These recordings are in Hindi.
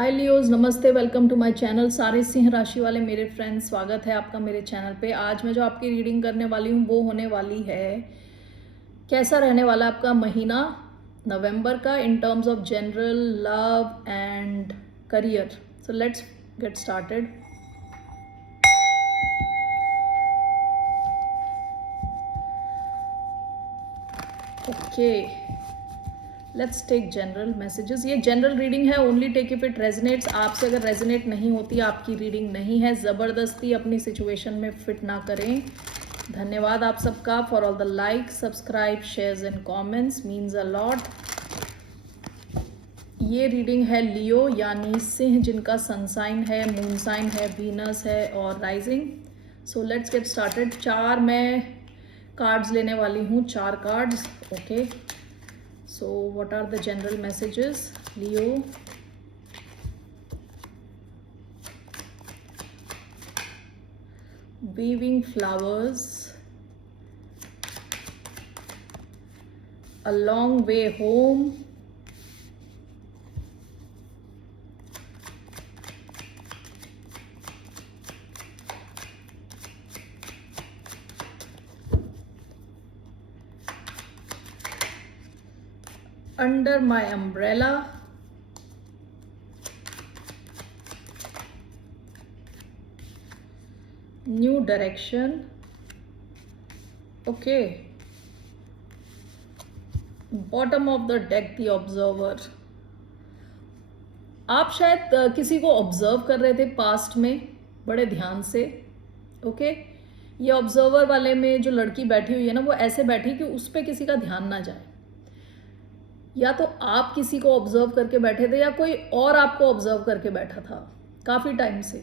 हाय लियोज, नमस्ते। Welcome to my channel. सारे सिंह राशि वाले मेरे फ्रेंड्स, स्वागत है आपका मेरे चैनल पे। आज मैं जो आपकी रीडिंग करने वाली हूँ वो होने वाली है कैसा रहने वाला है आपका महीना नवंबर का in terms of general love and career. So let's get started. Okay, let's take general messages. ये जनरल रीडिंग है, only take if it resonates. आपसे अगर रेजनेट नहीं होती आपकी रीडिंग नहीं है। ज़बरदस्ती अपनी सिचुएशन में फिट ना करें। धन्यवाद आप सबका for all the like, subscribe, shares and comments, means a lot. ये रीडिंग है लियो यानी सिंह, जिनका सन साइन है, मून साइन है, वीनस है और rising. So let's get started. चार मैं कार्ड्स लेने वाली हूँ, 4 cards. Okay, so what are the general messages? Leo, weaving flowers, a long way home, under my umbrella, new direction. Okay, bottom of the deck, the observer. आप शायद किसी को ऑब्जर्व कर रहे थे पास्ट में बड़े ध्यान से। ओके, ये ऑब्जर्वर वाले में जो लड़की बैठी हुई है ना, वो ऐसे बैठी कि उस पर किसी का ध्यान ना जाए। या तो आप किसी को ऑब्जर्व करके बैठे थे या कोई और आपको ऑब्जर्व करके बैठा था काफी टाइम से।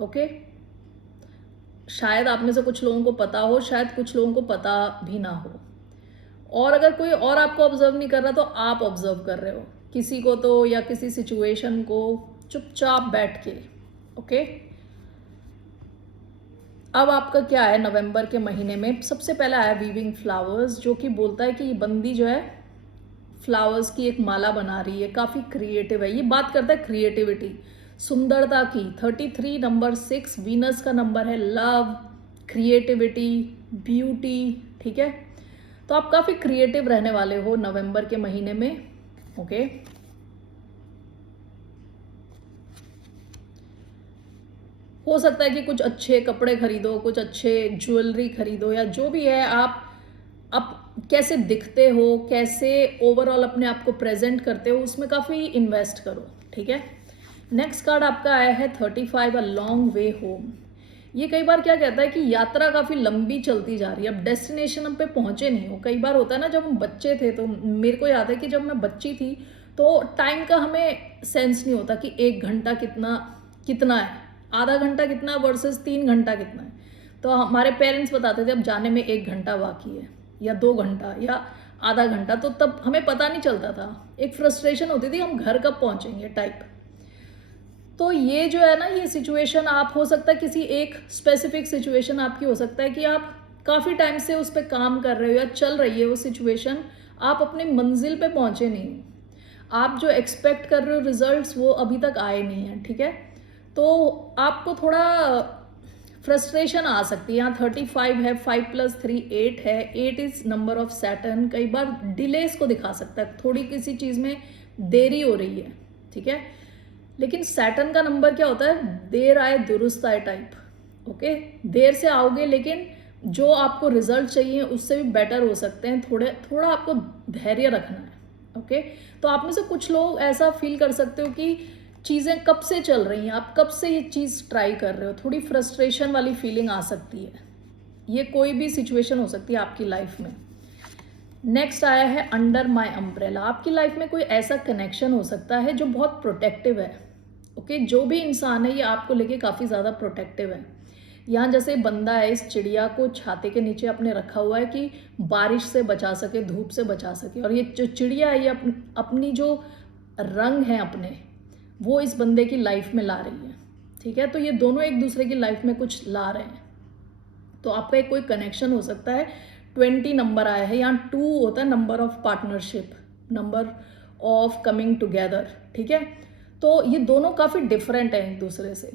ओके, शायद आप में से कुछ लोगों को पता हो, शायद कुछ लोगों को पता भी ना हो। और अगर कोई और आपको ऑब्जर्व नहीं कर रहा तो आप ऑब्जर्व कर रहे हो किसी को, तो या किसी सिचुएशन को चुपचाप बैठ के। ओके, अब आपका क्या है नवंबर के महीने में? सबसे पहला है वीविंग फ्लावर्स, जो कि बोलता है कि ये बंदी जो है फ्लावर्स की एक माला बना रही है। काफ़ी क्रिएटिव है। ये बात करता है क्रिएटिविटी, सुंदरता की। 33 नंबर 6 वीनस का नंबर है। Love, creativity, beauty. ठीक है, तो आप काफ़ी क्रिएटिव रहने वाले हो नवंबर के महीने में। ओके, हो सकता है कि कुछ अच्छे कपड़े खरीदो, कुछ अच्छे ज्वेलरी खरीदो, या जो भी है आप कैसे दिखते हो, कैसे ओवरऑल अपने आप को प्रेजेंट करते हो, उसमें काफ़ी इन्वेस्ट करो। ठीक है, नेक्स्ट कार्ड आपका आया है 35 अ लॉन्ग वे होम। ये कई बार क्या कहता है कि यात्रा काफ़ी लंबी चलती जा रही है, अब डेस्टिनेशन पे पहुंचे नहीं हो। कई बार होता है ना, जब हम बच्चे थे, तो मेरे को याद है कि जब मैं बच्ची थी तो टाइम का हमें सेंस नहीं होता कि 1 घंटा कितना कितना है, आधा घंटा कितना वर्सेस 3 घंटा कितना है। तो हमारे पेरेंट्स बताते थे अब जाने में 1 घंटा बाकी है, या 2 घंटा, या आधा घंटा। तो तब हमें पता नहीं चलता था, एक फ्रस्ट्रेशन होती थी हम घर कब पहुंचेंगे टाइप। तो ये जो है ना, ये सिचुएशन आप हो सकता है किसी एक स्पेसिफिक सिचुएशन आपकी हो सकता है कि आप काफ़ी टाइम से उस पर काम कर रहे हो या चल रही है वो सिचुएशन, आप अपनी मंजिल पे पहुंचे नहीं। आप जो एक्सपेक्ट कर रहे हो रिजल्ट्स, वो अभी तक आए नहीं हैं। ठीक है, तो आपको थोड़ा फ्रस्ट्रेशन आ सकती है। यहाँ 35 है, 5 + 3 8 है। 8 इज नंबर ऑफ सैटर्न। कई बार डिलेस को दिखा सकता है, थोड़ी किसी चीज़ में देरी हो रही है। ठीक है, लेकिन सैटर्न का नंबर क्या होता है? देर आए दुरुस्त आए टाइप। ओके, देर से आओगे लेकिन जो आपको रिजल्ट चाहिए उससे भी बेटर हो सकते हैं। थोड़ा आपको धैर्य रखना है। ओके, तो आप में से कुछ लोग ऐसा फील कर सकते हो कि चीज़ें कब से चल रही हैं, आप कब से ये चीज़ ट्राई कर रहे हो, थोड़ी फ्रस्ट्रेशन वाली फीलिंग आ सकती है। ये कोई भी सिचुएशन हो सकती है आपकी लाइफ में। नेक्स्ट आया है अंडर माई अम्ब्रेला। आपकी लाइफ में कोई ऐसा कनेक्शन हो सकता है जो बहुत प्रोटेक्टिव है। ओके, जो भी इंसान है ये आपको लेके काफ़ी ज़्यादा प्रोटेक्टिव है। यहाँ जैसे बंदा है, इस चिड़िया को छाते के नीचे आपने रखा हुआ है कि बारिश से बचा सके, धूप से बचा सके। और ये जो चिड़िया है, ये अपनी जो रंग है अपने, वो इस बंदे की लाइफ में ला रही है। ठीक है, तो ये दोनों एक दूसरे की लाइफ में कुछ ला रहे हैं। तो आपका एक कोई कनेक्शन हो सकता है। 20 नंबर आया है। यहाँ 2 होता है number of partnership, number of coming together. ठीक है, तो ये दोनों काफ़ी डिफरेंट हैं एक दूसरे से।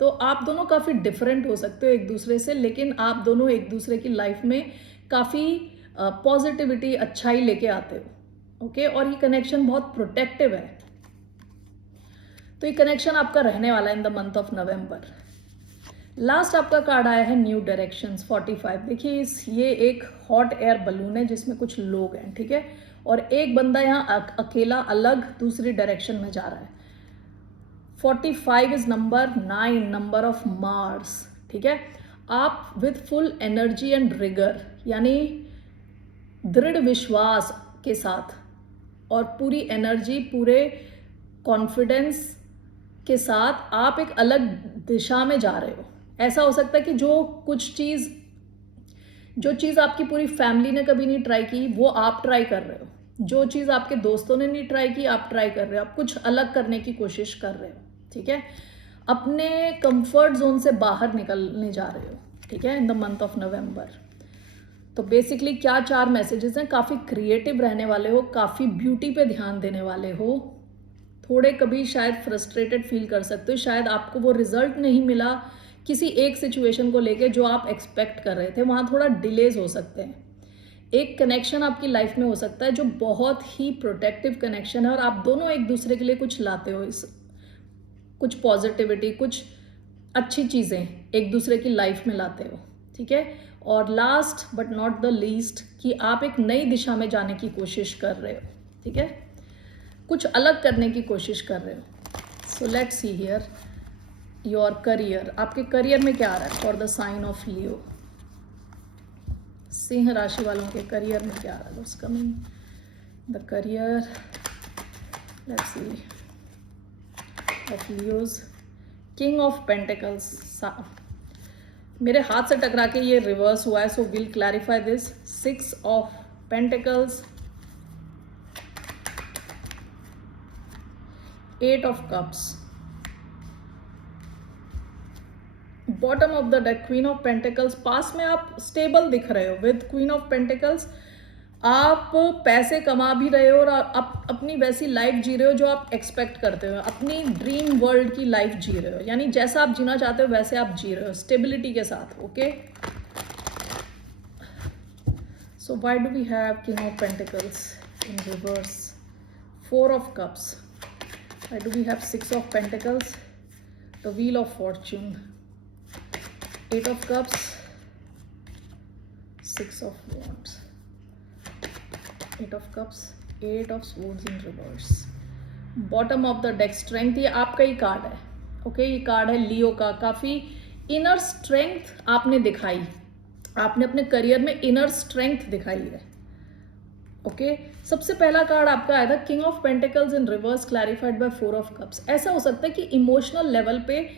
तो आप दोनों काफ़ी डिफरेंट हो सकते हो एक दूसरे से, लेकिन आप दोनों एक दूसरे की लाइफ में काफ़ी पॉजिटिविटी, अच्छाई लेके आते हो। ओके, और ये कनेक्शन बहुत प्रोटेक्टिव है। तो ये कनेक्शन आपका रहने वाला है इन the month of November. Last आपका कार्ड आया है न्यू डायरेक्शंस 45। देखिए ये एक हॉट एयर बलून है जिसमें कुछ लोग हैं, ठीक है, और एक बंदा यहाँ अकेला अलग दूसरी डायरेक्शन में जा रहा है। 45 is number 9, number of Mars, ठीक है। आप with full energy and rigour, यानी दृढ़ विश्वास के साथ और पूरी एनर्जी, पूरे कॉन्फिडेंस के साथ आप एक अलग दिशा में जा रहे हो। ऐसा हो सकता है कि जो चीज़ आपकी पूरी फैमिली ने कभी नहीं ट्राई की वो आप ट्राई कर रहे हो। जो चीज़ आपके दोस्तों ने नहीं ट्राई की आप ट्राई कर रहे हो। आप कुछ अलग करने की कोशिश कर रहे हो, ठीक है। अपने कंफर्ट जोन से बाहर निकलने जा रहे हो, ठीक है, इन द मंथ ऑफ नवंबर। तो बेसिकली क्या 4 मैसेजेस हैं? काफ़ी क्रिएटिव रहने वाले हो, काफ़ी ब्यूटी पे ध्यान देने वाले हो, थोड़े कभी शायद फ्रस्ट्रेटेड फील कर सकते हो, शायद आपको वो रिजल्ट नहीं मिला किसी एक सिचुएशन को लेके जो आप एक्सपेक्ट कर रहे थे, वहाँ थोड़ा डिलेज हो सकते हैं। एक कनेक्शन आपकी लाइफ में हो सकता है जो बहुत ही प्रोटेक्टिव कनेक्शन है और आप दोनों एक दूसरे के लिए कुछ लाते हो, कुछ पॉजिटिविटी, कुछ अच्छी चीज़ें एक दूसरे की लाइफ में लाते हो, ठीक है। और last but not the least कि आप एक नई दिशा में जाने की कोशिश कर रहे हो, ठीक है, कुछ अलग करने की कोशिश कर रहे हो। So let's see here your career. आपके करियर में क्या आ रहा है फॉर द साइन ऑफ लियो? सिंह राशि वालों के करियर में क्या आ रहा है? What's coming the career, let's see, of Leos. King of pentacles मेरे हाथ से टकरा के ये रिवर्स हुआ है, so will clarify this. 6 of pentacles, 8 of cups, bottom of the deck queen of pentacles. पास में आप स्टेबल दिख रहे हो विद क्वीन ऑफ पेंटिकल्स। आप पैसे कमा भी रहे हो और आप अपनी वैसी लाइफ जी रहे हो जो आप एक्सपेक्ट करते हो, अपनी ड्रीम वर्ल्ड की लाइफ जी रहे हो, यानी जैसा आप जीना चाहते हो वैसे आप जी रहे हो स्टेबिलिटी के साथ। Okay, so why do we have king of pentacles in reverse? 4 of cups, why do we have 6 of pentacles, the wheel of fortune, 8 of cups, 6 of wands, 8 of cups, 8 of swords in reverse, bottom of the deck strength। ये आपका ही कार्ड है, ओके, ये कार्ड है लियो का। काफ़ी इनर स्ट्रेंथ आपने दिखाई, आपने अपने करियर में इनर स्ट्रेंथ दिखाई है। ओके, सबसे पहला कार्ड आपका आया था king of pentacles in reverse clarified by 4 of cups. ऐसा हो सकता है कि इमोशनल लेवल पे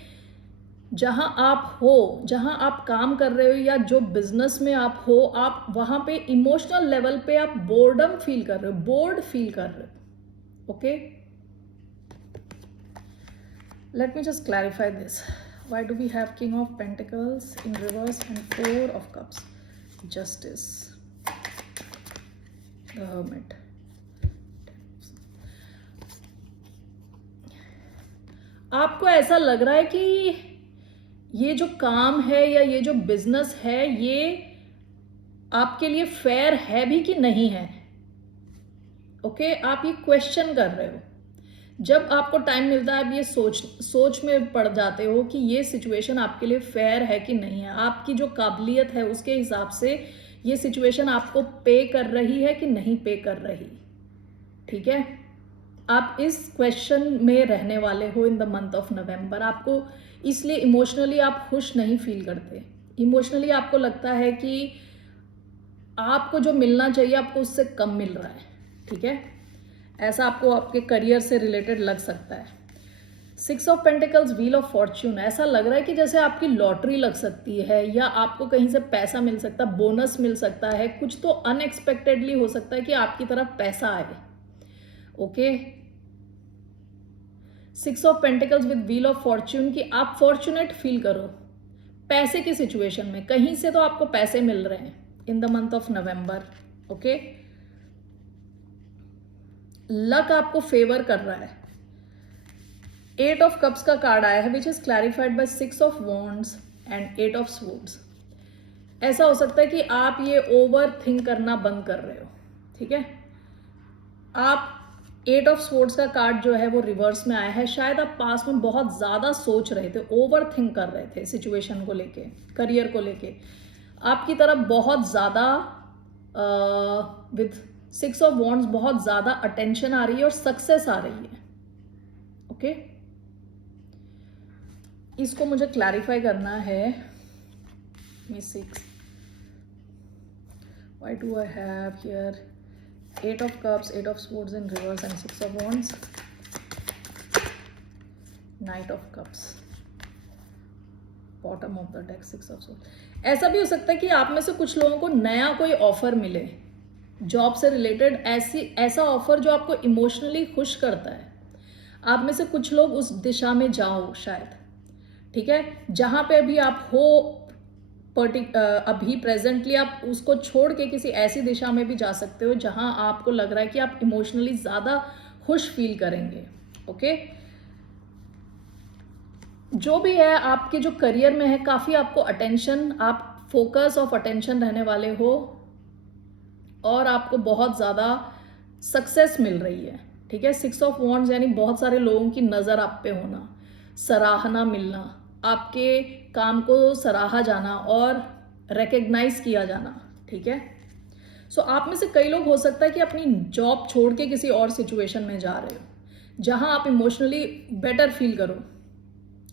जहां आप हो, जहां आप काम कर रहे हो या जो बिजनेस में आप हो, आप वहां पे इमोशनल लेवल पे आप बोर्डम फील कर रहे हो, बोर्ड फील कर रहे हो। Okay, let me just clarify this. Why do we have king of pentacles in reverse and 4 of cups? Justice, the hermit. आपको ऐसा लग रहा है कि ये जो काम है या ये जो बिजनेस है ये आपके लिए फेयर है भी कि नहीं है। ओके, आप ये क्वेश्चन कर रहे हो। जब आपको टाइम मिलता है आप ये सोच में पड़ जाते हो कि ये सिचुएशन आपके लिए फेयर है कि नहीं है। आपकी जो काबिलियत है उसके हिसाब से ये सिचुएशन आपको पे कर रही है कि नहीं पे कर रही, ठीक है। आप इस क्वेश्चन में रहने वाले हो इन द मंथ ऑफ नवंबर। आपको इसलिए इमोशनली आप खुश नहीं फील करते। इमोशनली आपको लगता है कि आपको जो मिलना चाहिए आपको उससे कम मिल रहा है, ठीक है। ऐसा आपको आपके करियर से रिलेटेड लग सकता है। 6 of pentacles, wheel of Fortune. ऐसा लग रहा है कि जैसे आपकी लॉटरी लग सकती है या आपको कहीं से पैसा मिल सकता है, बोनस मिल सकता है, कुछ तो अनएक्सपेक्टेडली हो सकता है कि आपकी तरफ पैसा आए। Okay, 6 of pentacles with wheel of Fortune कि आप फॉर्चुनेट फील करो पैसे की सिचुएशन में। कहीं से तो आपको पैसे मिल रहे हैं in the month of November. Okay, luck आपको फेवर कर रहा है। एट ऑफ कप्स का कार्ड आया है which is clarified by 6 of wands and 8 of swords. ऐसा हो सकता है कि आप ये ओवर थिंक करना बंद कर रहे हो, ठीक है। आप 8 ऑफ स्वॉर्ड्स का कार्ड जो है वो रिवर्स में आया है। शायद आप पास में बहुत ज़्यादा सोच रहे थे, ओवर थिंक कर रहे थे सिचुएशन को लेके, करियर को लेके। आपकी तरफ बहुत ज़्यादा विद 6 ऑफ वॉन्ड्स बहुत ज़्यादा अटेंशन आ रही है और सक्सेस आ रही है, ओके। इसको मुझे क्लैरिफाई करना है। 6 why do I have here 8 of cups, 8 of swords in reverse and 6 of wands, knight of cups, bottom of the deck 6 of swords। ऐसा भी हो सकता है कि आप में से कुछ लोगों को नया कोई ऑफर मिले जॉब से रिलेटेड, ऐसा ऑफर जो आपको इमोशनली खुश करता है। आप में से कुछ लोग उस दिशा में जाओ शायद, ठीक है। जहां पे अभी आप हो अभी प्रेजेंटली आप उसको छोड़ के किसी ऐसी दिशा में भी जा सकते हो जहां आपको लग रहा है कि आप इमोशनली ज़्यादा खुश फील करेंगे, ओके। जो भी है आपके जो करियर में है, काफ़ी आपको अटेंशन, आप फोकस ऑफ अटेंशन रहने वाले हो और आपको बहुत ज़्यादा सक्सेस मिल रही है, ठीक है। 6 ऑफ वॉन्ड्स यानी बहुत सारे लोगों की नज़र आप पे होना, सराहना मिलना, आपके काम को सराहा जाना और रिकग्नाइज किया जाना, ठीक है। सो आप में से कई लोग हो सकता है कि अपनी जॉब छोड़ के किसी और सिचुएशन में जा रहे हो जहां आप इमोशनली बेटर फील करो,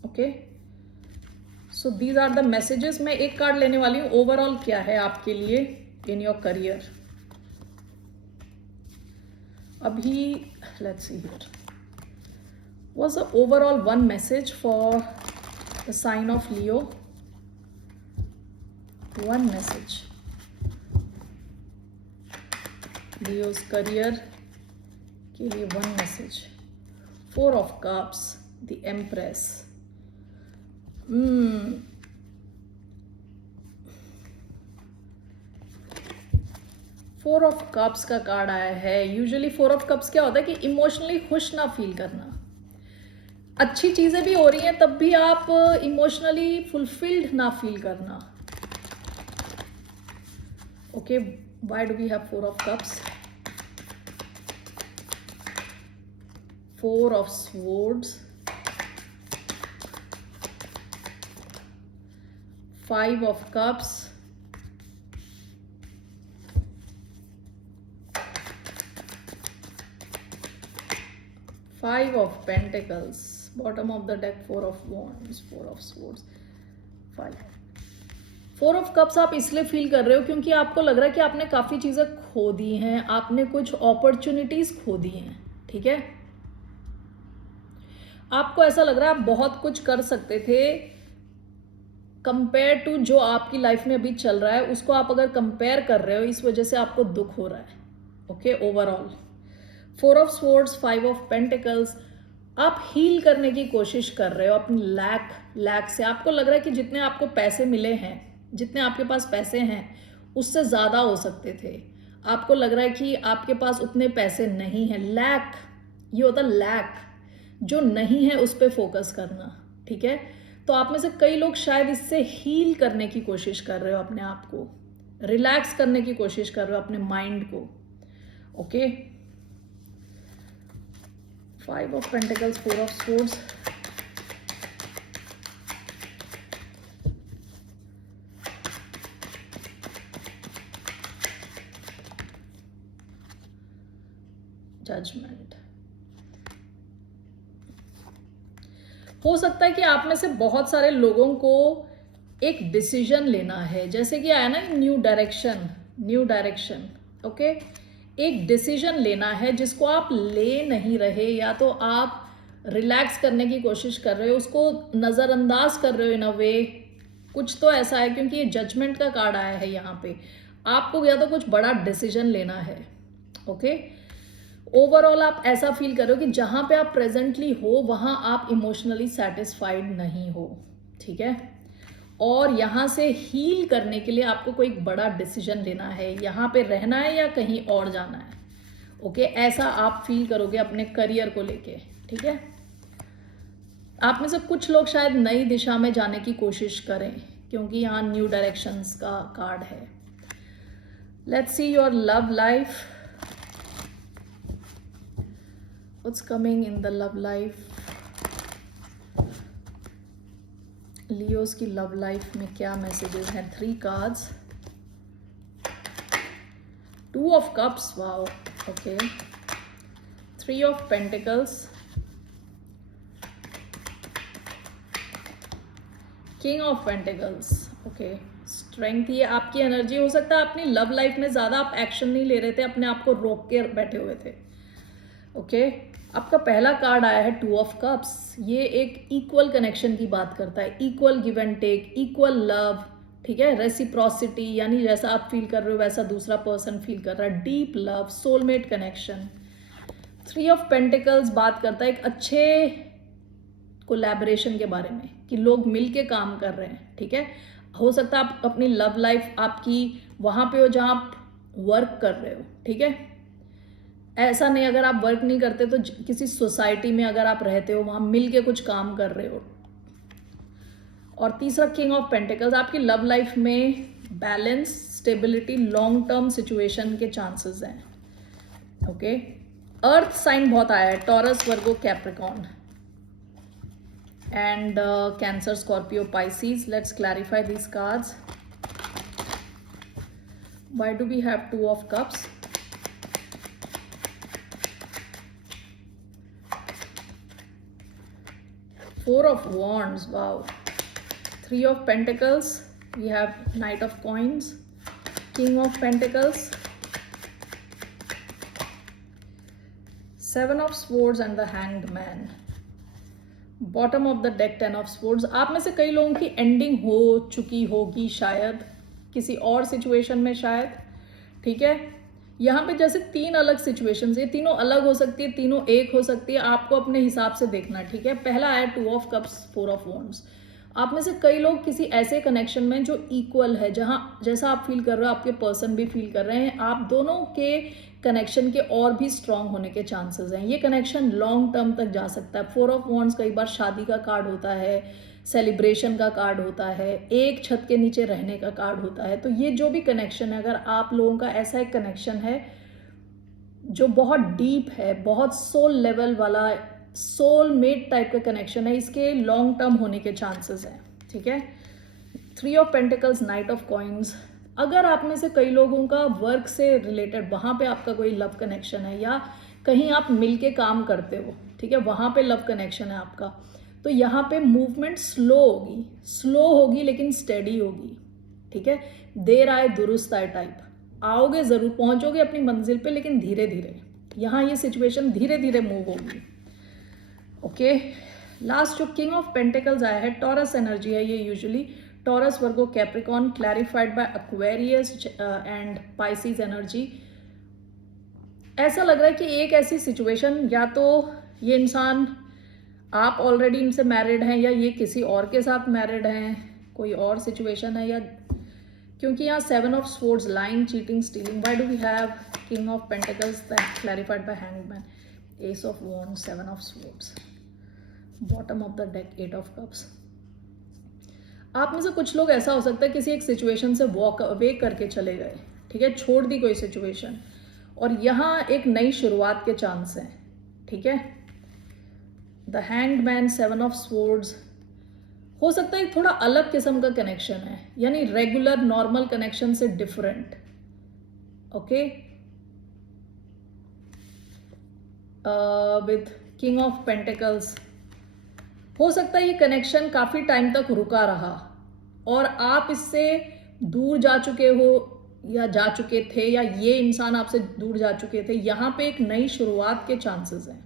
okay. So these are the messages. मैं एक कार्ड लेने वाली हूँ, ओवरऑल क्या है आपके लिए इन योर करियर अभी। Let's see here what's the overall one message for the sign of Leo, one message, Leo's career के लिए one message, 4 of cups, the Empress, 4 of cups का कार्ड आया है। यूजुअली 4 of cups क्या होता है कि इमोशनली खुश ना फील करना, अच्छी चीजें भी हो रही हैं तब भी आप इमोशनली फुलफिल्ड ना फील करना, okay. Why do we have 4 of cups, 4 of swords, 5 of cups, 5 of pentacles, bottom of the deck 4 of wands, 4 of swords, 5, 4 of cups। आप इसलिए फील कर रहे हो क्योंकि आपको लग रहा है कि आपने काफ़ी चीज़ें खो दी हैं, आपने कुछ अपॉर्चुनिटीज़ खो दी हैं, ठीक है। आपको ऐसा लग रहा है आप बहुत कुछ कर सकते थे कंपेयर टू जो आपकी लाइफ में अभी चल रहा है, उसको आप अगर कंपेयर कर रहे हो, इस वजह से आपको दुख हो रहा है, okay. Overall 4 of swords, 5 of pentacles, आप हील करने की कोशिश कर रहे हो अपनी लैक से। आपको लग रहा है कि जितने आपको पैसे मिले हैं, जितने आपके पास पैसे हैं उससे ज़्यादा हो सकते थे। आपको लग रहा है कि आपके पास उतने पैसे नहीं हैं। लैक, ये होता लैक, जो नहीं है उस पर फोकस करना, ठीक है। तो आप में से कई लोग शायद इससे हील करने की कोशिश कर रहे हो, अपने आप को रिलैक्स करने की कोशिश कर रहे हो, अपने माइंड को, okay. 5 of Pentacles, 4 of Swords, Judgment। हो सकता है कि आप में से बहुत सारे लोगों को एक डिसीजन लेना है, जैसे कि आया ना न्यू डायरेक्शन, ओके। एक डिसीजन लेना है जिसको आप ले नहीं रहे, या तो आप रिलैक्स करने की कोशिश कर रहे हो, उसको नज़रअंदाज कर रहे हो इन अ वे, कुछ तो ऐसा है। क्योंकि ये जजमेंट का कार्ड आया है यहाँ पे, आपको या तो कुछ बड़ा डिसीजन लेना है, ओके। ओवरऑल आप ऐसा फील कर रहे हो कि जहाँ पे आप प्रेजेंटली हो वहाँ आप इमोशनली सेटिस्फाइड नहीं हो, ठीक है। और यहाँ से हील करने के लिए आपको कोई बड़ा डिसीजन लेना है, यहाँ पे रहना है या कहीं और जाना है, ओके। ऐसा आप फील करोगे अपने करियर को लेके, ठीक है। आप में से कुछ लोग शायद नई दिशा में जाने की कोशिश करें, क्योंकि यहाँ न्यू डायरेक्शंस का कार्ड है। Let's see your love life, what's coming in the love life. Leos की लव लाइफ में क्या मैसेजेस हैं? 3 cards, 2 of cups, wow, okay, 3 of pentacles, king of pentacles, okay, strength. ये आपकी एनर्जी हो सकता है अपनी लव लाइफ में ज़्यादा आप एक्शन नहीं ले रहे थे, अपने आप को रोक के बैठे हुए थे। ओके, आपका पहला कार्ड आया है 2 ऑफ कप्स। ये एक इक्वल कनेक्शन की बात करता है, equal give and take, equal love, ठीक है, रेसिप्रोसिटी, यानी जैसा आप फील कर रहे हो वैसा दूसरा पर्सन फील कर रहा है, deep love, soulmate connection. 3 of pentacles बात करता है एक अच्छे कोलैबोरेशन के बारे में, कि लोग मिल के काम कर रहे हैं, ठीक है। हो सकता है आप अपनी लव लाइफ आपकी वहाँ पे हो जहाँ आप वर्क कर रहे हो, ठीक है। ऐसा नहीं अगर आप वर्क नहीं करते तो किसी सोसाइटी में अगर आप रहते हो वहाँ मिल के कुछ काम कर रहे हो। और तीसरा किंग ऑफ पेंटिकल्स, आपकी लव लाइफ में balance, stability, long term situation के चांसेस हैं। ओके, अर्थ साइन बहुत आया है, taurus, Virgo, Capricorn and Cancer, Scorpio, Pisces. Let's clarify these cards. Why do we have 2 of cups? Four of wands, wow. 3 of pentacles, we have knight of coins, king of pentacles, 7 of swords and the hanged man. Bottom of the deck 10 of sports. आप में से कई लोगों की एंडिंग हो चुकी होगी शायद किसी और सिचुएशन में शायद, ठीक है। यहाँ पे जैसे 3 अलग सिचुएशंस, ये तीनों अलग हो सकती है, तीनों एक हो सकती है, आपको अपने हिसाब से देखना, ठीक है। पहला आया 2 ऑफ कप्स, 4 ऑफ वॉन्ड्स। आप में से कई लोग किसी ऐसे कनेक्शन में जो इक्वल है, जहाँ जैसा आप फील कर रहे हो आपके पर्सन भी फील कर रहे हैं, आप दोनों के कनेक्शन के और भी स्ट्रांग होने के चांसेस हैं। ये कनेक्शन लॉन्ग टर्म तक जा सकता है। 4 ऑफ वॉन्ड्स कई बार शादी का कार्ड होता है, सेलिब्रेशन का कार्ड होता है, एक छत के नीचे रहने का कार्ड होता है। तो ये जो भी कनेक्शन है, अगर आप लोगों का ऐसा एक कनेक्शन है जो बहुत डीप है, बहुत सोल लेवल वाला, सोल मेट टाइप का कनेक्शन है, इसके लॉन्ग टर्म होने के चांसेस हैं, ठीक है। 3 of pentacles, night of coins. अगर आप में से कई लोगों का वर्क से रिलेटेड वहाँ पे आपका कोई लव कनेक्शन है, या कहीं आप मिलके काम करते हो, ठीक है, वहाँ पे लव कनेक्शन है आपका, तो यहाँ पे मूवमेंट स्लो होगी लेकिन स्टेडी होगी, ठीक है। देर आए दुरुस्त आए टाइप, आओगे ज़रूर, पहुँचोगे अपनी मंजिल पे, लेकिन धीरे धीरे। यहाँ ये सिचुएशन धीरे धीरे मूव होगी। ओके, लास्ट जो किंग ऑफ पेंटिकल्स आया है, टॉरस एनर्जी है ये usually, Taurus, Virgo, Capricorn, clarified by Aquarius and Pisces energy. ऐसा लग रहा है कि एक ऐसी सिचुएशन, या तो ये इंसान, आप ऑलरेडी इनसे मैरिड हैं, या ये किसी और के साथ मैरिड हैं, कोई और सिचुएशन है, या क्योंकि यहाँ 7 of swords, lying, cheating, stealing. Why do we have king of pentacles clarified by hangman, ace of wands, 7 of swords, bottom of the deck 8 of cups. आप में से कुछ लोग ऐसा हो सकता है किसी एक सिचुएशन से वॉक अवे करके चले गए, ठीक है, छोड़ दी कोई सिचुएशन, और यहाँ एक नई शुरुआत के चांस हैं, ठीक है। The hanged man, 7 of swords. हो सकता है थोड़ा अलग किस्म का कनेक्शन है, यानी रेगुलर नॉर्मल कनेक्शन से different. Okay, with king of pentacles, हो सकता है ये कनेक्शन काफ़ी टाइम तक रुका रहा और आप इससे दूर जा चुके हो, या जा चुके थे, या ये इंसान आपसे दूर जा चुके थे। यहाँ पे एक नई शुरुआत के चांसेस हैं,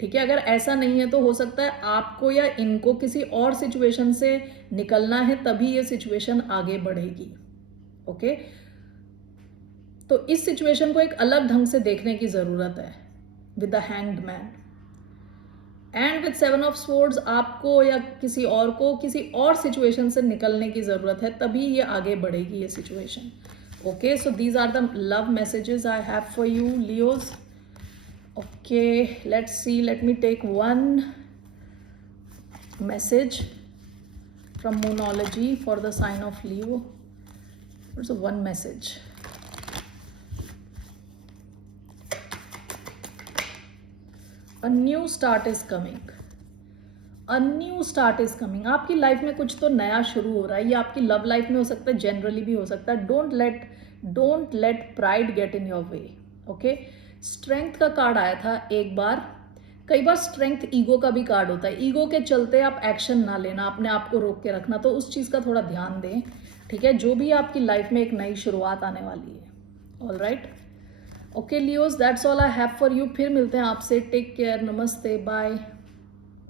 ठीक है। अगर ऐसा नहीं है तो हो सकता है आपको या इनको किसी और सिचुएशन से निकलना है, तभी ये सिचुएशन आगे बढ़ेगी। ओके, तो इस सिचुएशन को एक अलग ढंग से देखने की ज़रूरत है with the hanged man and with 7 of swords. आपको या किसी और को किसी और सिचुएशन से निकलने की ज़रूरत है, तभी ये आगे बढ़ेगी ये situation. Okay, so these are the love messages I have for you Leos. Okay, let's see, let me take one message from Moonology for the sign of Leo. There's a one message. A new start is coming. A new start is coming. आपकी लाइफ में कुछ तो नया शुरू हो रहा है. ये आपकी लव लाइफ में हो सकता है, जनरली भी हो सकता है. Don't let pride get in your way. Okay, strength का कार्ड आया था एक बार. कई बार स्ट्रेंथ ईगो का भी कार्ड होता है. ईगो के चलते आप एक्शन ना लेना, अपने आप को रोक के रखना, तो उस चीज़ का थोड़ा ध्यान दें. ठीक है, जो भी आपकी लाइफ में एक नई शुरुआत आने वाली है. All right, okay Leos, that's all I have for you. फिर मिलते हैं आपसे. टेक केयर, नमस्ते, बाय.